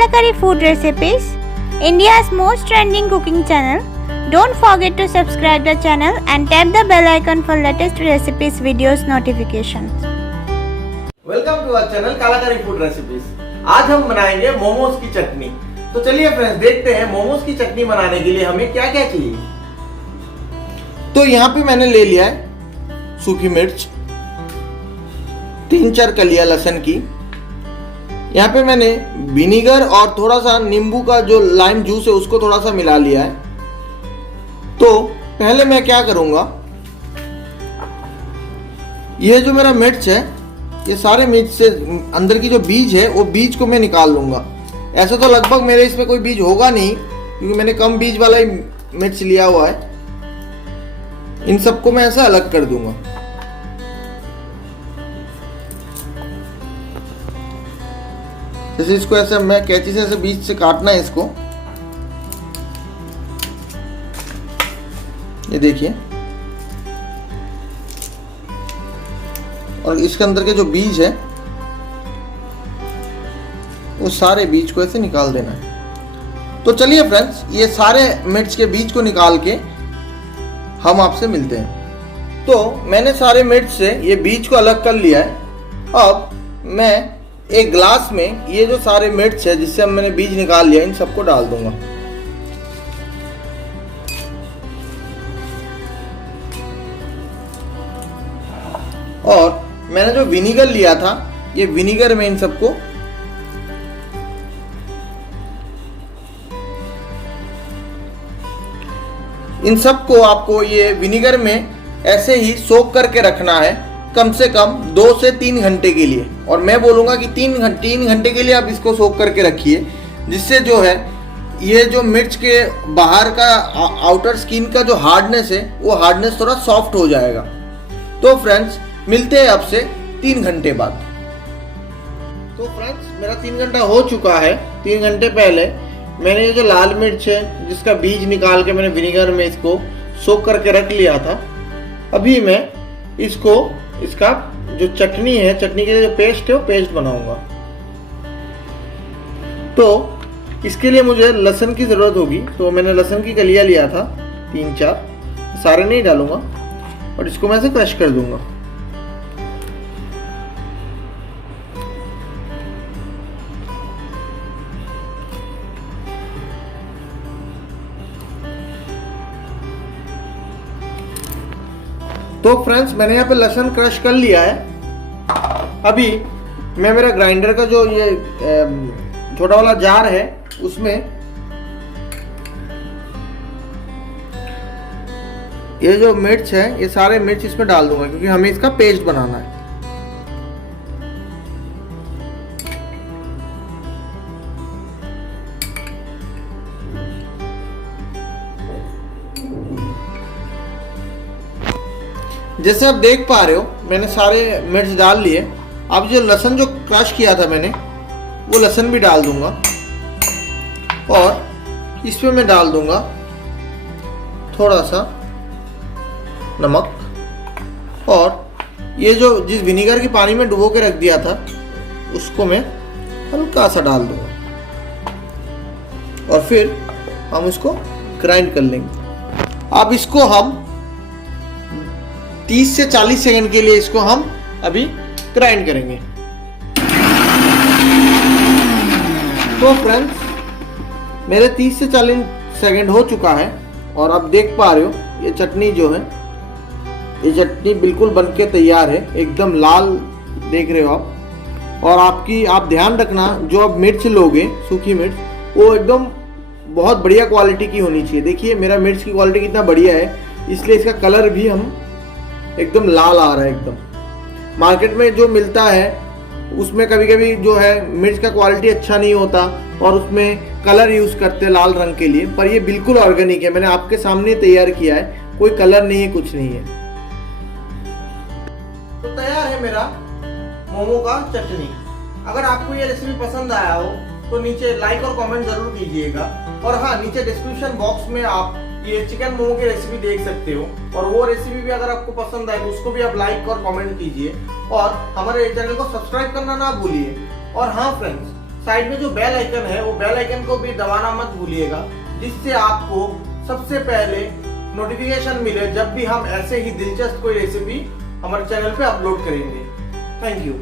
Kalakari Food Recipes, India's most trending cooking channel. Don't forget to subscribe the channel and tap the bell icon for latest recipes videos notifications. Welcome to our channel Kalakari food recipes. आज हम बनाएंगे मोमोज की चटनी। तो चलिए friends देखते हैं मोमोज की चटनी बनाने के लिए हमें क्या क्या चाहिए। तो यहाँ पे मैंने ले लिया है सूखी मिर्च, 3-4 कलियां लहसुन की। यहाँ पे मैंने विनीगर और थोड़ा सा नींबू का जो लाइम जूस है उसको थोड़ा सा मिला लिया है। तो पहले मैं क्या करूंगा, ये जो मेरा मिर्च है, ये सारे मिर्च से अंदर की जो बीज है वो बीज को मैं निकाल लूंगा। ऐसे तो लगभग मेरे इसमें कोई बीज होगा नहीं क्योंकि मैंने कम बीज वाला ही मिर्च लिया हुआ है। इन सबको मैं ऐसा अलग कर दूंगा। जैसे इसको ऐसे मैं कैंची से ऐसे बीच से काटना है इसको, ये देखिए। और इसके अंदर के जो बीज है वो सारे बीज को ऐसे निकाल देना है। तो चलिए फ्रेंड्स, ये सारे मिर्च के बीज को निकाल के हम आपसे मिलते हैं। तो मैंने सारे मिर्च से ये बीज को अलग कर लिया है। अब मैं एक ग्लास में ये जो सारे मिर्च है जिससे मैंने बीज निकाल लिया, इन सबको डाल दूंगा। और मैंने जो विनीगर लिया था, ये विनीगर में इन सबको आपको ये विनीगर में ऐसे ही सोक करके रखना है कम से कम 2 से 3 घंटे के लिए। और मैं बोलूंगा कि 3 घंटे के लिए आप इसको सोक करके रखिए, जिससे जो है ये जो मिर्च के बाहर का आउटर स्किन का जो हार्डनेस है वो हार्डनेस थोड़ा सॉफ्ट हो जाएगा। तो फ्रेंड्स मिलते हैं आपसे 3 घंटे बाद। तो फ्रेंड्स मेरा 3 घंटा हो चुका है। 3 घंटे पहले मैंने ये जो लाल मिर्च है जिसका बीज निकाल के मैंने विनीगर में इसको सोक करके रख लिया था, अभी मैं इसको इसका जो चटनी है, चटनी के जो पेस्ट है वो पेस्ट बनाऊंगा। तो इसके लिए मुझे लहसुन की ज़रूरत होगी। तो मैंने लहसुन की कलियां लिया था 3-4, सारे नहीं डालूंगा और इसको मैं ऐसे क्रश कर दूंगा। तो फ्रेंड्स मैंने यहाँ पे लहसुन क्रश कर लिया है। अभी मैं मेरा ग्राइंडर का जो ये छोटा वाला जार है उसमें ये जो मिर्च है, ये सारे मिर्च इसमें डाल दूंगा क्योंकि हमें इसका पेस्ट बनाना है। जैसे आप देख पा रहे हो मैंने सारे मिर्च डाल लिए। अब जो लहसुन जो क्रश किया था मैंने, वो लहसुन भी डाल दूंगा और इसमें मैं डाल दूंगा थोड़ा सा नमक। और ये जो जिस विनीगर की पानी में डुबो के रख दिया था उसको मैं हल्का सा डाल दूंगा और फिर हम इसको ग्राइंड कर लेंगे। अब इसको हम 30 से 40 सेकंड के लिए इसको हम अभी ग्राइंड करेंगे। तो फ्रेंड्स मेरे 30 से 40 सेकंड हो चुका है और आप देख पा रहे हो ये चटनी जो है, ये चटनी बिल्कुल बनके तैयार है, एकदम लाल देख रहे हो आप। और आप ध्यान रखना, जो आप मिर्च लोगे सूखी मिर्च, वो एकदम बहुत बढ़िया क्वालिटी की होनी चाहिए। देखिए मेरा मिर्च की क्वालिटी कितना बढ़िया है, इसलिए इसका कलर भी हम एकदम लाल आ रहा है एकदम। मार्केट में जो मिलता है उसमें कभी कभी जो है मिर्च का क्वालिटी अच्छा नहीं होता और उसमें कलर यूज करते हैं लाल रंग के लिए, पर ये बिल्कुल ऑर्गेनिक है। मैंने आपके सामने तैयार किया है, कोई कलर नहीं है, कुछ नहीं है। तो तैयार है मेरा मोमो का चटनी। अगर आपको ये रेसिपी पसंद आया हो तो नीचे लाइक और कमेंट जरूर कीजिएगा। और हाँ, नीचे डिस्क्रिप्शन बॉक्स में आप ये चिकन मोमो की रेसिपी देख सकते हो और वो रेसिपी भी अगर आपको पसंद आए तो उसको भी आप लाइक और कमेंट कीजिए और हमारे चैनल को सब्सक्राइब करना ना भूलिए। और हाँ फ्रेंड्स, साइड में जो बेल आइकन है वो बेल आइकन को भी दबाना मत भूलिएगा, जिससे आपको सबसे पहले नोटिफिकेशन मिले जब भी हम ऐसे ही दिलचस्प कोई रेसिपी हमारे चैनल पे अपलोड करेंगे। Thank you.